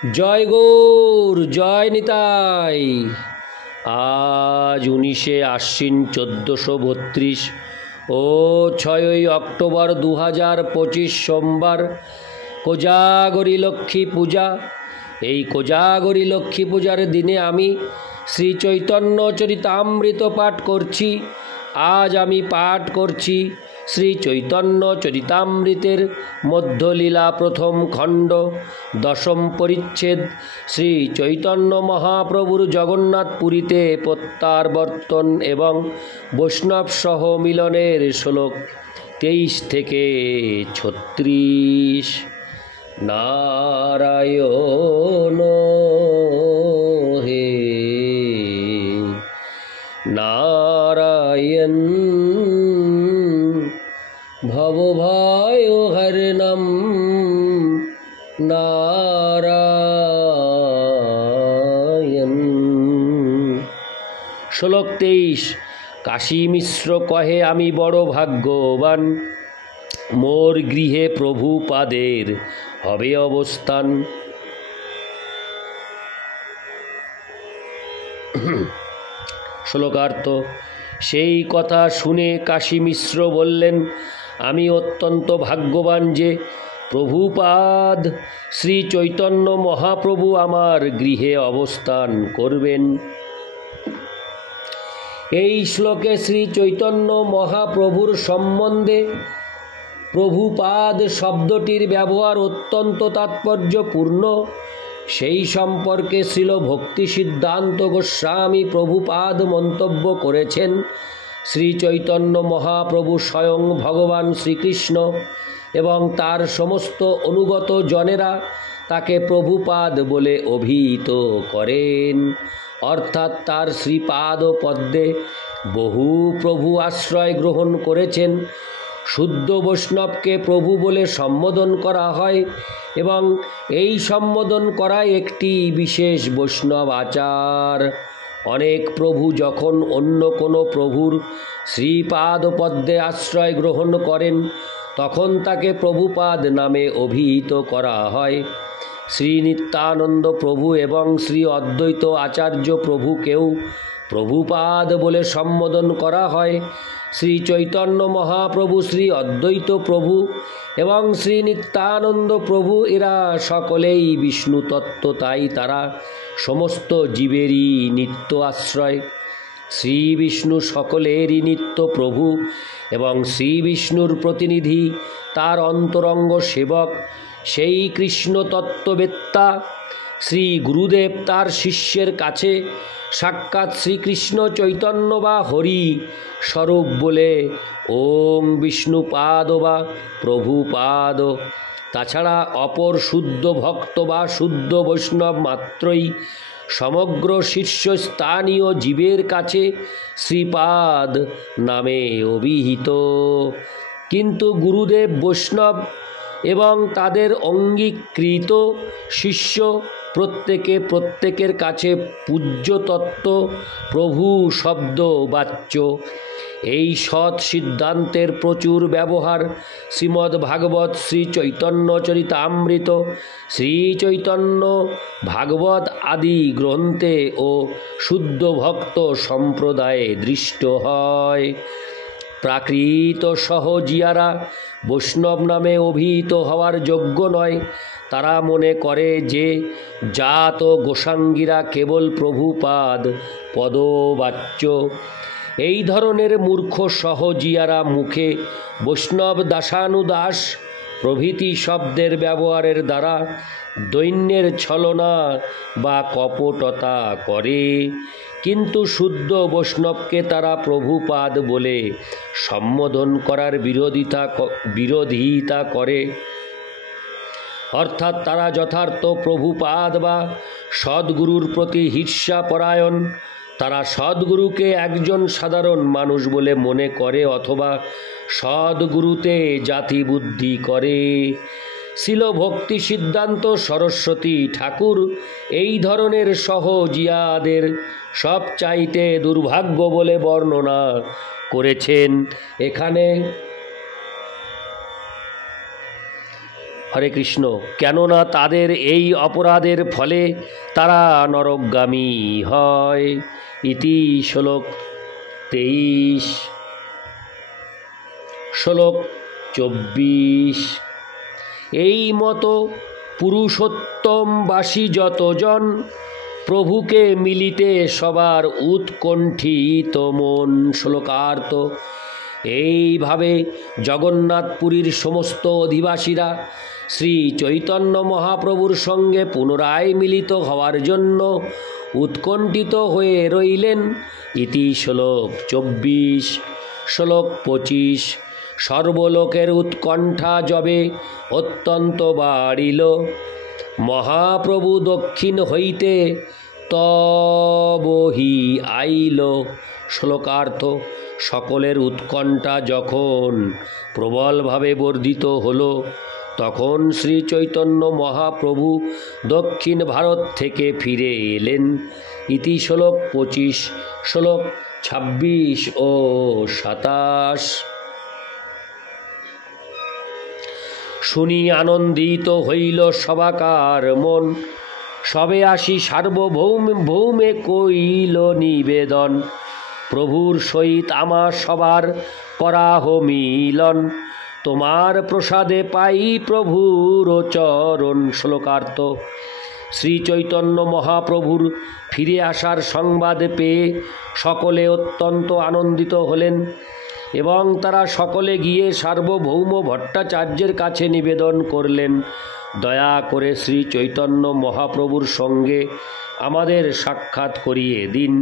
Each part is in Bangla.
জয় গৌর, জয় নিতাই। আজ 19শে আশ্বিন 1432 ও 6ই অক্টোবর 2025 সোমবার, কোজাগরী লক্ষ্মী পূজা। এই কোজাগরী লক্ষ্মী পূজার দিনে আমি শ্রী চৈতন্য চরিতামৃত পাঠ করছি। আজ আমি পাঠ করছি শ্রী চৈতন্য চরিতামৃতের মধ্যলীলা প্রথম খণ্ড, দশম পরিচ্ছেদ, শ্রী চৈতন্য মহাপ্রভুর জগন্নাথপুরীতে প্রত্যাবর্তন এবং বৈষ্ণব সহ মিলনের শ্লোক 23 থেকে 36। নারায়ণ হে নারায়ণ ভবভয় হরণম নারায়ণ। শ্লোক 23। কাশী মিশ্র কহে, আমি বড় ভাগ্যবান, মোর গৃহে প্রভুপাদের হবে অবস্থান। শ্লোকার্থ। সেই কথা শুনে কাশী মিশ্র বললেন, আমি অত্যন্ত ভাগ্যবান যে প্রভুপাদ শ্রী চৈতন্য মহাপ্রভু আমার গৃহে অবস্থান করবেন। এই শ্লোকে শ্রী চৈতন্য মহাপ্রভুর সম্বন্ধে প্রভুপাদ শব্দটির ব্যবহার অত্যন্ত তাৎপর্যপূর্ণ। সেই সম্পর্কে শ্রীল ভক্তি সিদ্ধান্ত গোস্বামী প্রভুপাদ মন্তব্য করেছেন, শ্রী চৈতন্য মহাপ্রভু স্বয়ং ভগবান শ্রীকৃষ্ণ এবং তার সমস্ত অনুগত জনেরা তাকে প্রভুপাদ বলে অভিহিত করেন। অর্থাৎ তার শ্রীপাদ পদ্মে বহু প্রভু আশ্রয় গ্রহণ করেছেন। শুদ্ধ বৈষ্ণবকে প্রভু বলে সম্বোধন করা হয় এবং এই সম্বোধন করা একটি বিশেষ বৈষ্ণব আচার। অনেক প্রভু যখন অন্য কোনো প্রভুর শ্রীপাদ পদ্মে আশ্রয় গ্রহণ করেন তখন তাকে প্রভুপাদ নামে অভিহিত করা হয়। শ্রী নিত্যানন্দ প্রভু এবং শ্রী অদ্বৈত আচার্য প্রভুকেও প্রভুপাদ বলে সম্বোধন করা হয়। শ্রী চৈতন্য মহাপ্রভু, শ্রী অদ্বৈত প্রভু এবং শ্রী নিত্যানন্দ প্রভু এরা সকলেই বিষ্ণু তত্ত্ব, তাই তারা সমস্ত জীবেরই নিত্য আশ্রয়। শ্রী বিষ্ণু সকলেরই নিত্য প্রভু এবং শ্রী বিষ্ণুর প্রতিনিধি তার অন্তরঙ্গ সেবক, সেই কৃষ্ণ তত্ত্ববেত্তা শ্রী গুরুদেব তার শিষ্যের কাছে সাক্ষাৎ শ্রীকৃষ্ণ চৈতন্য বা হরি স্বরূপ বলে ওং বিষ্ণুপাদ বা প্রভুপাদ। তাছাড়া অপর শুদ্ধ ভক্ত বা শুদ্ধ বৈষ্ণব মাত্রই সমগ্র শীর্ষস্থানীয় জীবের কাছে শ্রীপাদ নামে অভিহিত। কিন্তু গুরুদেব বৈষ্ণব এবং তাদের অঙ্গীকৃত শিষ্য প্রত্যেকের কাছে পূজ্য তত্ত্ব প্রভু শব্দ বাচ্য। এই সৎ সিদ্ধান্তের প্রচুর ব্যবহার শ্রীমদ্ ভাগবত, শ্রী চৈতন্য চরিতামৃত, শ্রী চৈতন্য ভাগবত আদি গ্রন্থে ও শুদ্ধ ভক্ত সম্প্রদায়ে দৃষ্ট হয়। প্রাকৃত সহজিয়ারা বৈষ্ণব নামে অভিহিত হওয়ার যোগ্য নয়। তারা মনে করে যে জাত ও গোসাঙ্গীরা কেবল প্রভুপাদ পদবাচ্য। এই ধরনের মূর্খ সহজিয়ারা মুখে বৈষ্ণব দাসানুদাস প্রভৃতি শব্দের ব্যবহারের দ্বারা দৈন্যের ছলনা বা কপটতা করে, কিন্তু শুদ্ধ বৈষ্ণবকে তারা প্রভুপাদ বলে সম্বোধন করার বিরোধিতা করে। অর্থাৎ তারা যথার্থ প্রভুপাদ বা সদ্গুরুর প্রতি ঈর্ষাপরায়ণ। তারা সদ্গুরুকে একজন সাধারণ মানুষ বলে মনে করে অথবা সদ্গুরুতে জাতি বুদ্ধি করে। শিল ভক্তি সিদ্ধান্ত সরস্বতী ঠাকুর এই ধরনের সহজিয়াদের সবচাইতে দুর্ভাগ্য বলে বর্ণনা করেছেন। এখানে হরে কৃষ্ণ। কেননা তাদের এই অপরাধের ফলে তারা নরকগামী হয়। ইতি শ্লোক 23। শ্লোক 24। এই মতো পুরুষোত্তমবাসী যতজন প্রভুকে মিলিতে সবার উৎকণ্ঠিত মন। শ্লোকার্থ। এইভাবে জগন্নাথপুরীর সমস্ত অধিবাসীরা শ্রী চৈতন্য মহাপ্রভুর সঙ্গে পুনরায় মিলিত হওয়ার জন্য উৎকণ্ঠিত হয়ে রইলেন। ইতি শ্লোক 24। শ্লোক 25। সর্বলোকের উৎকণ্ঠা যবে অত্যন্ত বাড়িল, মহাপ্রভু দক্ষিণ হইতে তবহি আইল। শ্লোকার্থ। সকলের উৎকণ্ঠা যখন প্রবলভাবে বর্ধিত হল, তখন শ্রী চৈতন্য মহাপ্রভু দক্ষিণ ভারত থেকে ফিরে এলেন। ইতি শ্লোক 25। শ্লোক 26 ও 27। শুনি আনন্দিত হইল সবাকার মন, সবে আসি সার্বভৌমে কইল নিবেদন। প্রভুর সহিত আমার সবার করাহ মিলন, তোমার প্রসাদে পাই প্রভুর চরণ। শ্লোকার্থ। শ্রী চৈতন্য মহাপ্রভুর ফিরে আসার সংবাদ পেয়ে সকলে অত্যন্ত আনন্দিত হলেন এবং তারা সকলে গিয়ে সার্বভৌম ভট্টাচার্যের কাছে নিবেদন করলেন, দয়া করে শ্রী চৈতন্য মহাপ্রভুর সঙ্গে আমাদের সাক্ষাৎ করিয়ে দিন।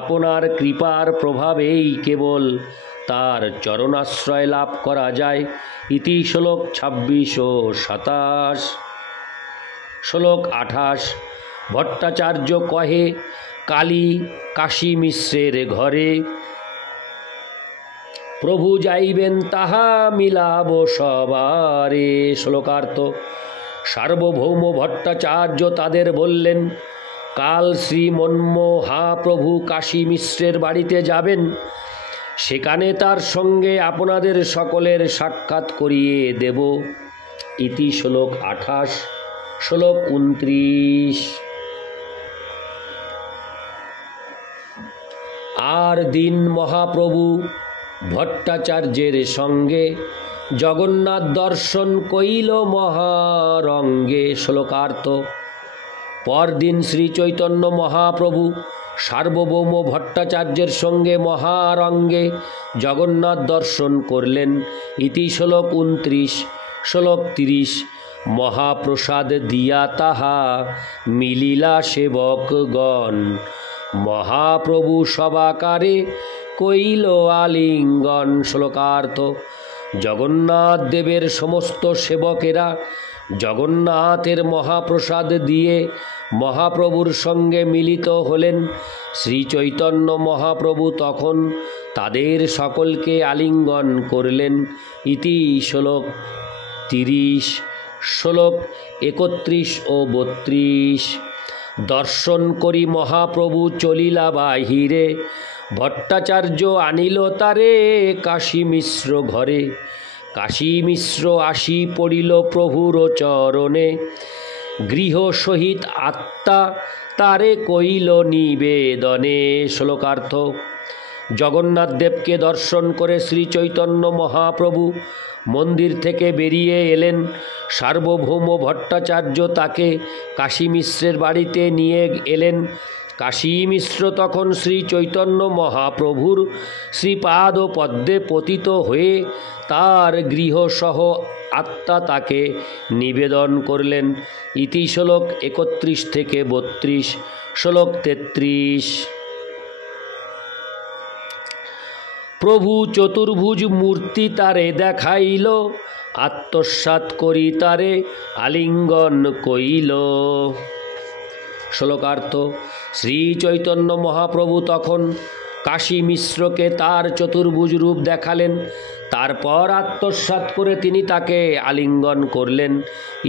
আপনার কৃপার প্রভাবেই কেবল তার চরণাশ্রয় লাভ করা যায়। ইতি শ্লোক 26 ও 27। শ্লোক 28। ভট্টাচার্য কহে কালী কাশী মিশ্রের ঘরে, প্রভু যাইবেন তাহা মিলাব সবারে। শ্লোকার্থ। সার্বভৌম ভট্টাচার্য তাদের বললেন, কাল শ্রী মহাপ্রভু কাশী মিশ্রের বাড়িতে যাবেন, সেখানে তার সঙ্গে আপনাদের সকলের সাক্ষাৎ করিয়ে দেব। ইতি শ্লোক 28। শ্লোক 29। আর দিন মহাপ্রভু ভট্টাচার্যের সঙ্গে জগন্নাথ দর্শন কইল মহারঙ্গে। শ্লোকার্থ। পরদিন শ্রী চৈতন্য মহাপ্রভু সার্বভৌম ভট্টাচার্যের সঙ্গে মহারঙ্গে জগন্নাথ দর্শন করলেন। ইতি শ্লোক 29। শ্লোক 30। মহাপ্রসাদ দিয়া তাহা মিলিলা সেবকগণ, মহাপ্রভু সবাকারে কইল আলিঙ্গন। শ্লোকার্থ। জগন্নাথ দেবের সমস্ত সেবকেরা জগন্নাথের মহাপ্রসাদ দিয়ে মহাপ্রভুর সঙ্গে মিলিত হলেন। শ্রী চৈতন্য মহাপ্রভু তখন তাদের সকলকে আলিঙ্গন করলেন। ইতি শ্লোক 30। শ্লোক 31 ও 32। দর্শন করি মহাপ্রভু চলিলা বাহিরে, ভট্টাচার্য আনিল তারে কাশী মিশ্র ঘরে। কাশী মিশ্র আসি পড়িল প্রভুর চরণে, গৃহ সহিত আত্মা তারে কইল নিবেদনে। শ্লোকার্থ। জগন্নাথ দেবকে দর্শন করে শ্রী চৈতন্য মহাপ্রভু মন্দির থেকে বেরিয়ে এলেন। সার্বভৌম ভট্টাচার্য তাকে কাশী মিশ্রের বাড়িতে নিয়ে এলেন। কাশী মিশ্র তখন শ্রী চৈতন্য মহাপ্রভুর শ্রীপাদ পদ্মে পতিত হয়ে তার গৃহসহ আত্মা তাকে নিবেদন করলেন। ইতি শ্লোক 31 থেকে 32। শ্লোক 33। প্রভু চতুর্ভুজ মূর্তি তারে দেখাইল, আত্মসাৎ করি তারে আলিঙ্গন কইল। শ্লোকার্থ। শ্রী চৈতন্য মহাপ্রভু তখন কাশী মিশ্রকে তার চতুর্ভুজ রূপ দেখালেন, তারপর আত্মসাৎ করে তিনি তাকে আলিঙ্গন করলেন।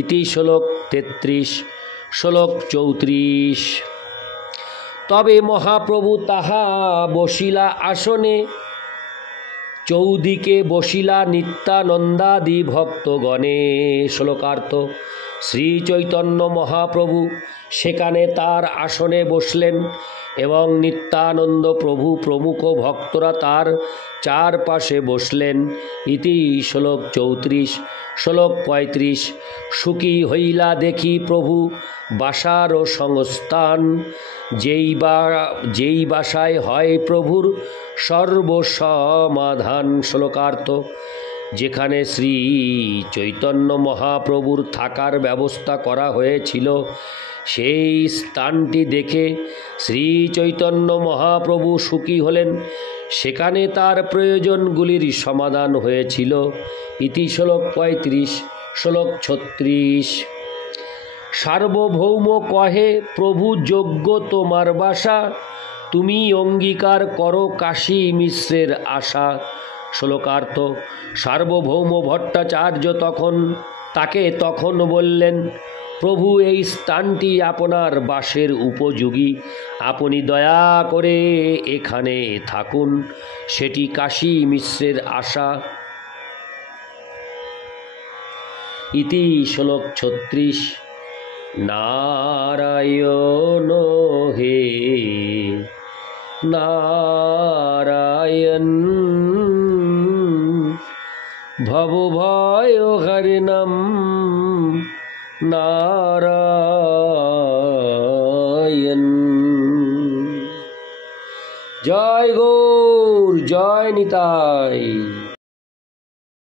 ইতি শ্লোক 33। শ্লোক 34। তবে মহাপ্রভু তাহা বসিলা আসনে, চৌদিকে বসিলা নিত্যানন্দাদি ভক্তগণে। শ্লোকার্থ। শ্রী চৈতন্য মহাপ্রভু সেখানে তার আসনে বসলেন এবং নিত্যানন্দ প্রভু প্রমুখ ভক্তরা তার চারপাশে বসলেন। ইতি শ্লোক 34। শ্লোক 35। সুখী হইলা দেখি প্রভু বাসার সংস্থান, যেই বাসায় হয় প্রভুর সর্বসমাধান। শ্লোকার্থ। যেখানে শ্রী চৈতন্য মহাপ্রভুর থাকার ব্যবস্থা করা হয়েছিল সেই স্থানটি দেখে শ্রী চৈতন্য মহাপ্রভু সুখী হলেন। সেখানে তার প্রয়োজনগুলির সমাধান হয়েছিল। ইতি শ্লোক 35। শ্লোক 36। সার্বভৌম কহে প্রভু যোগ্য তোমার বাসা, তুমি অঙ্গীকার করো কাশী মিশ্রের আশা। শ্লোকার্থ। সার্বভৌম ভট্টাচার্য তাকে তখন বললেন, প্রভু এই স্থানটি আপনার বাসের উপযোগী, আপনি দয়া করে এখানে থাকুন। সেটি কাশী মিশ্রের আশা। ইতি শ্লোক 36। নারায়ণ হে নারায়ণ, ভবভয় হরিণম নারায়ণ। জয় গৌর, জয় নিতাই।